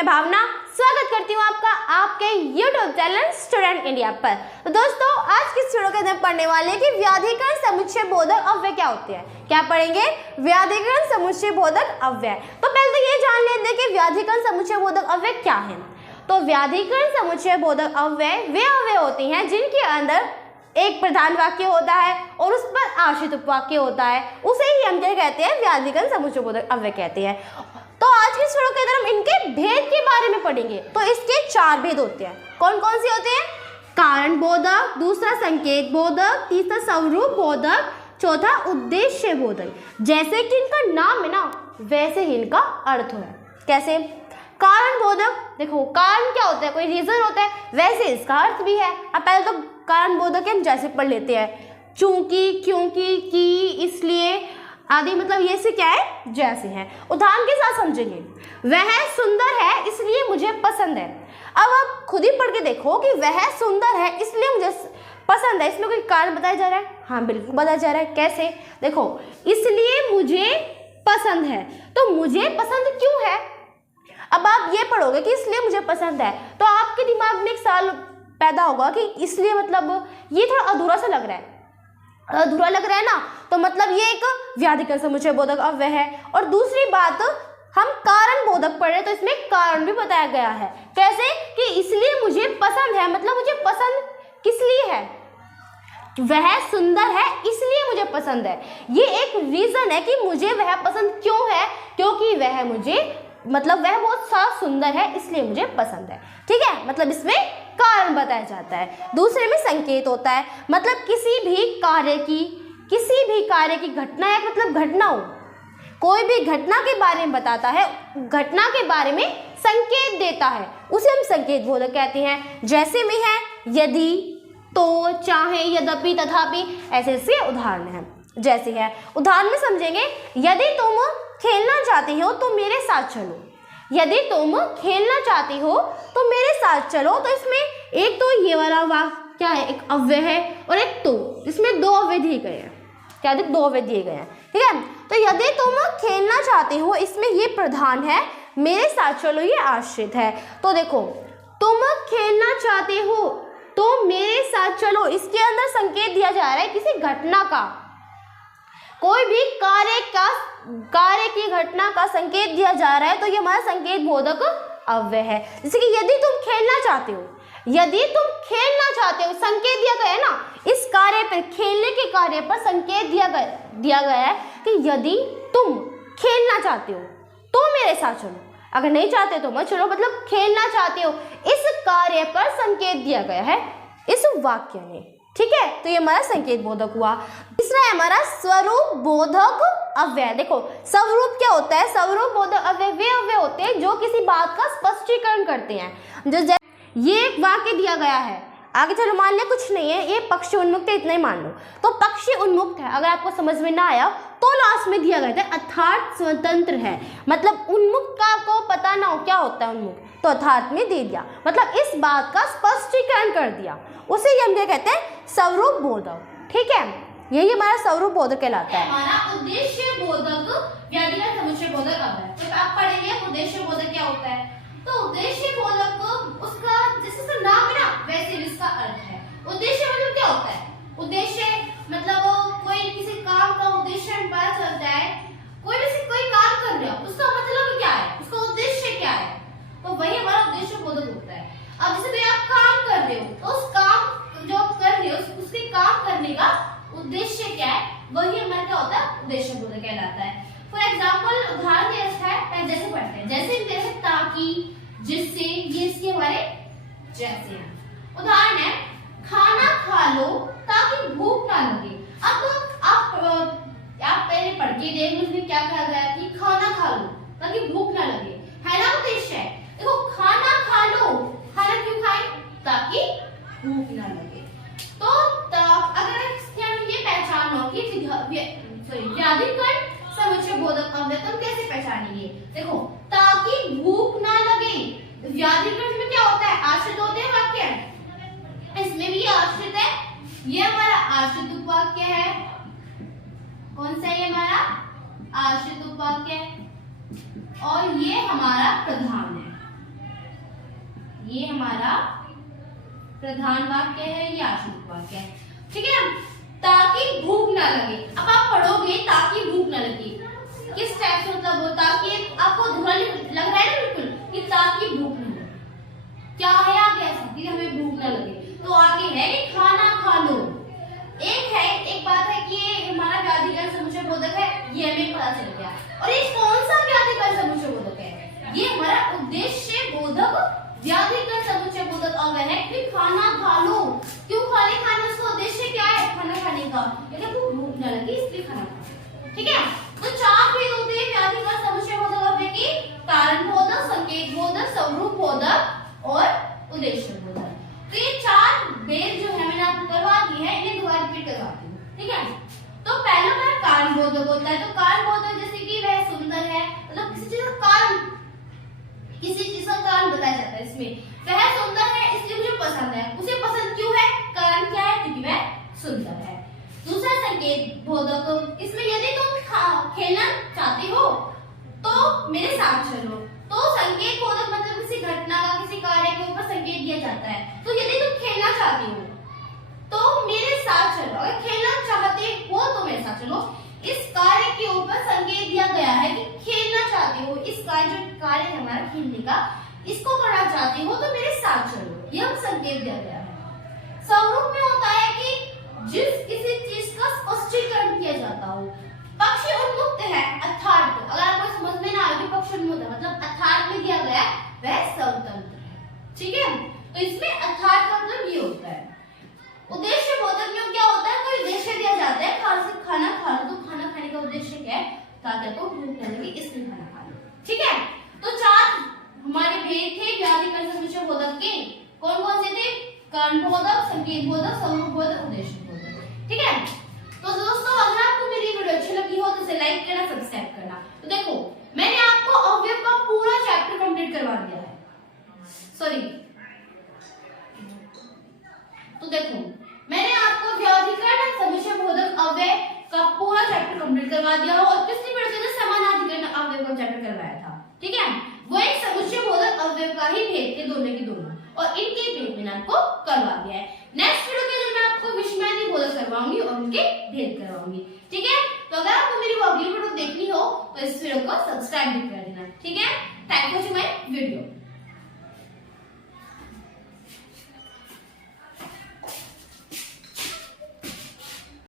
मैं भावना स्वागत करती हूँ आपका आपके YouTube चैनल स्टूडेंट इंडिया पर। तो दोस्तों आज की वीडियो के अंदर पढ़ने वाले कि व्याधिकरण समुच्चय बोधक अव्यय क्या होते हैं। क्या पढ़ेंगे? व्याधिकरण समुच्चय बोधक अव्यय। तो पहले तो ये जान लेते हैं कि व्याधिकरण समुच्चय बोधक अव्यय क्या है। तो व्याधिकरण समुच्चय बोधक अव्यय वे अव्यय होती हैं जिनके अंदर एक प्रधान वाक्य होता है और उस पर आश्रित उपवाक्य होता है, उसे ही हम क्या कहते हैं? व्याधिकरण समुच्चय बोधक अव्यय कहते हैं। तो आज की वीडियो के अंदर हम इनके भेद के बारे में पढ़ेंगे। तो इसके 4 भेद होते हैं। कौन कौन से होते हैं? कारण बोधक, दूसरा संकेत बोधक, तीसरा स्वरूप बोधक, चौथा उद्देश्य बोधक। जैसे कि इनका नाम है ना वैसे ही इनका अर्थ है। कैसे? कारण बोधक, देखो कारण क्या होता है? कोई रीजन होता है, वैसे इसका अर्थ भी है। अब पहले तो कारण बोधक हम जैसे पढ़ लेते हैं, चूंकि, क्योंकि, की, इसलिए आदि, मतलब ये से क्या है? जैसे है। उदाहरण के साथ समझेंगे। वह सुंदर है इसलिए मुझे पसंद है। अब आप खुद ही पढ़ के देखो कि वह सुंदर है इसलिए मुझे पसंद है, इसमें कोई कारण बताया जा रहा है? हाँ बिल्कुल बताया जा रहा है। कैसे? देखो, इसलिए मुझे पसंद है, तो मुझे पसंद क्यों है? अब आप ये पढ़ोगे कि इसलिए मुझे पसंद है, तो आपके दिमाग में एक सवाल पैदा होगा कि इसलिए मतलब ये थोड़ा अधूरा सा लग रहा है। अधूरा लग रहा है ना, तो मतलब ये एक व्याधिकरण समुच्चय बोधक अव्यय है। और दूसरी बात, हम कारण बोधक पढ़ रहे हैं तो इसमें कारण भी बताया गया है। कैसे? कि इसलिए मुझे पसंद है, मतलब मुझे पसंद किस लिए है? वह सुंदर है इसलिए मुझे पसंद है। ये एक रीजन है कि मुझे वह पसंद क्यों है, क्योंकि वह मुझे मतलब वह बहुत सा सुंदर है इसलिए मुझे पसंद है। ठीक है, मतलब इसमें कारण बताया जाता है। दूसरे में संकेत होता है, मतलब किसी भी कार्य की घटना है, मतलब घटना हो, कोई भी घटना के बारे में बताता है, घटना के बारे में संकेत देता है, उसे हम संकेत बोधक कहते हैं। जैसे में है यदि, तो, चाहे, यद्यपि, तथापि, ऐसे ऐसे उदाहरण हैं। जैसे है, उदाहरण में समझेंगे। यदि तुम खेलना चाहती हो तो मेरे साथ चलो। यदि तुम खेलना चाहती हो तो मेरे साथ चलो। तो इसमें एक तो ये वाला वाक्य क्या है? एक अव्यय है, और एक तो, इसमें 2 अव्यय दिए गए हैं। क्या? 2 अव्यय दिए गए हैं। ठीक है, तो यदि तुम खेलना चाहती हो, इसमें ये प्रधान है, मेरे साथ चलो ये आश्रित है। तो देखो, तुम खेलना चाहते हो तो मेरे साथ चलो, इसके अंदर संकेत दिया जा रहा है किसी घटना का, कोई भी कार्य की घटना का संकेत दिया जा रहा है, तो ये हमारा संकेत बोधक अव्यय है। जैसे कि यदि तुम खेलना चाहते हो, संकेत दिया गया है ना, इस कार्य पर, खेलने के कार्य पर संकेत दिया गया है कि यदि तुम खेलना चाहते हो तो मेरे साथ चलो, अगर नहीं चाहते तो मत चलो, मतलब खेलना चाहते हो, इस कार्य पर संकेत दिया गया है इस वाक्य में। ठीक है, तो ये हमारा संकेत बोधक हुआ। तीसरा है हमारा स्वरूप बोधक अव्यय। देखो, स्वरूप क्या होता है? स्वरूप बोधक अव्यय वे अव्यय होते हैं जो किसी बात का स्पष्टीकरण करते हैं। जो ये एक वाक्य दिया गया है, आगे चलो मान ले कुछ नहीं है, ये पक्षी उन्मुक्त है, इतना ही मान लो। तो पक्षी उन्मुक्त है, अगर आपको समझ में ना आया तो लास्ट में दिया गया था अर्थात स्वतंत्र है, मतलब उन्मुक्त का आपको पता ना हो क्या होता है उन्मुक्त, तो अर्थात में दे दिया, मतलब इस बात का स्पष्टीकरण कर दिया, उसे ही हम क्या कहते हैं? स्वरूप बोधक। ठीक है, यही हमारा स्वरूप बोधक कहलाता है। हमारा उद्देश्य बोधक व्याधिकरण समुच्चय बोधक अव्यय। तो आप पढ़ेंगे उद्देश्य बोधक क्या होता है। तो उद्देश्य बोधक उसका जैसे इसका नाम है ना वैसे इसका अर्थ है। उद्देश्य मतलब क्या होता है? उद्देश्य मतलब कोई किसी काम का उद्देश्य हमें पता चलता है, कोई काम कर रहा है, उसका मतलब क्या है, उसका उद्देश्य क्या है, तो वही हमारा उद्देश्य बोधक होता है। अब जैसे कोई आप काम कर रहे हो, तो उस काम जो आप कर रहे हो उसके काम करने का उद्देश्य क्या है, वही हमारा क्या होता है? उद्देश्य बोधक कहलाता है। फॉर एग्जाम्पल उदाहरण दिया है, जैसे पढ़ते हैं, जैसे ताकि, जिससे, ये इसके हमारे जैसे हैं। उदाहरण है, खाना खा लो ताकि भूख ना लगे। अब आप पहले पढ़ के देख लो उसमें क्या कहा गया कि खाना खा लो ताकि भूख ना लगे, है ना उद्देश्य है। देखो, खाना खा लो, खाना क्यों खाए? ताकि भूख ना लगे। तो अगर इसके हम ये पहचान हो कि व्याधिकरण समुच्चय बोधक अव्यय, तो कैसे पहचानेंगे? देखो, ताकि भूख ना लगे, व्याधिकरण में क्या होता है? आश्रित होते हैं वाक्य, इसमें भी आश्रित है, ये हमारा आश्रित उपवाक्य है। कौन सा? ये हमारा आश्रित उपवाक्य है, और ये हमारा प्रधान है। ये हमारा प्रधान वाक्य है, ये आश्रित वाक्य है। ठीक है, ताकि भूख ना लगे। अब आप पढ़ोगे ताकि भूख ना लगे, किस टाइप से मतलब हो, ताकि आपको अधूरा लग रहा है ना बिल्कुल कि ताकि भूख ना लगे, क्या है आगे ऐसा कि हमें भूख ना लगे, तो आगे है कि खाना खा लो। एक बात है कि ये हमारा व्याधिकरण समुच्चय बोधक है, ये हमें पता चल गया। और ये कौन सा व्याधिकरण समुच्चय बोधक है? ये हमारा उद्देश्य बोधक व्याधिकरण समुच्चय बोधक अव्यय है कि खाना खा लो। क्यों खाना, उसका उद्देश्य क्या है? खाना खाने का, लेकिन वो भूख न लगे इसलिए खाना खा। ठीक है, तो 4 भेद होते हैं व्याधिकरण समुच्चय बोधक अव्यय के, कारण बोधक, संकेत बोधक, स्वरूप बोधक और उद्देश्य बोधक। तो ये 4 भेद जो है मैंने आपको करवा दी है, इन्हें दोबारा रिपीट करवाती हूँ। ठीक है, तो पहला हमारा कारण बोधक होता है। तो कारण बोधक जैसे कि वह सुंदर है, मतलब किसी चीज का कारण, किसी चीज का कारण बताया जाता है इसमें। वह सुंदर है इसलिए मुझे पसंद है, उसे पसंद क्यों है? कारण क्या है? क्योंकि वह सुंदर है। दूसरा संकेत बोधक, इसमें यदि तुम खेलना चाहते हो तो मेरे साथ चलो। तो संकेत बोधक मतलब किसी घटना का, किसी कार्य के ऊपर संकेत दिया जाता है। तो यदि तुम खेलना चाहते हो तो मेरे साथ चलो, अगर खेलना चाहते हो तो मेरे साथ चलो। इस कार्य के ऊपर संकेत दिया गया है कि खेलना चाहते हो, इस कार्य जो कार्य है हमारा खेलने का, इसको करना चाहते हो तो मेरे साथ चलो, यह संकेत दिया गया है। स्वरूप में होता है कि जिस किसी चीज का स्पष्टीकरण किया जाता हो। पक्ष उन्मुक्त है, अर्थात अगर आपको समझ में ना आए कि पक्ष उन्मुक्त है मतलब अर्थात में दिया गया है, वह स्वतंत्र है। ठीक है, तो इसमें अर्थात का मतलब ये होता है। उद्देश्य बोधक में क्या होता है? कोई उद्देश्य दिया जाता है, खाना खा लो, तो खाना खाने का उद्देश्य क्या है? ताकि आपको भूख न लगे इसलिए खाना खा लो। ठीक है, तो 4 हमारे भेद थे व्याधिकरण समुच्चय बोधक के। कौन कौन से थे? कारण बोधक, संकेत बोधक, स्वरूप बोधक, उद्देश्य बोधक। ठीक है, तो दोस्तों अगर आपको मेरी वीडियो अच्छी लगी हो तो इसे लाइक करना, सब्सक्राइब करना। तो देखो मैंने आपको अवयव का पूरा चैप्टर कंप्लीट करवा दिया है, सॉरी, तो देखो मैंने आपको व्याधिकरण समुच्चय बोधक अव्यय का पूरा चैप्टर कंप्लीट करवा दिया हो, और पिछली वीडियो में समानाधिकरण अव्यय का चैप्टर करवाया था। ठीक है, वो एक समुच्चय बोधक अव्यय का ही भेद थे, दोनों के दोनों, और इनके भेद मैंने आपको करवा दिया है। नेक्स्ट वीडियो के अंदर मैं आपको विषमयादि बोधक करवाऊंगी और उनके भेद करवाऊंगी। ठीक है, तो अगर आपको मेरी वो अगली वीडियो देखनी हो तो इस वीडियो को सब्सक्राइब भी कर देना। ठीक है, thank you for watching my video.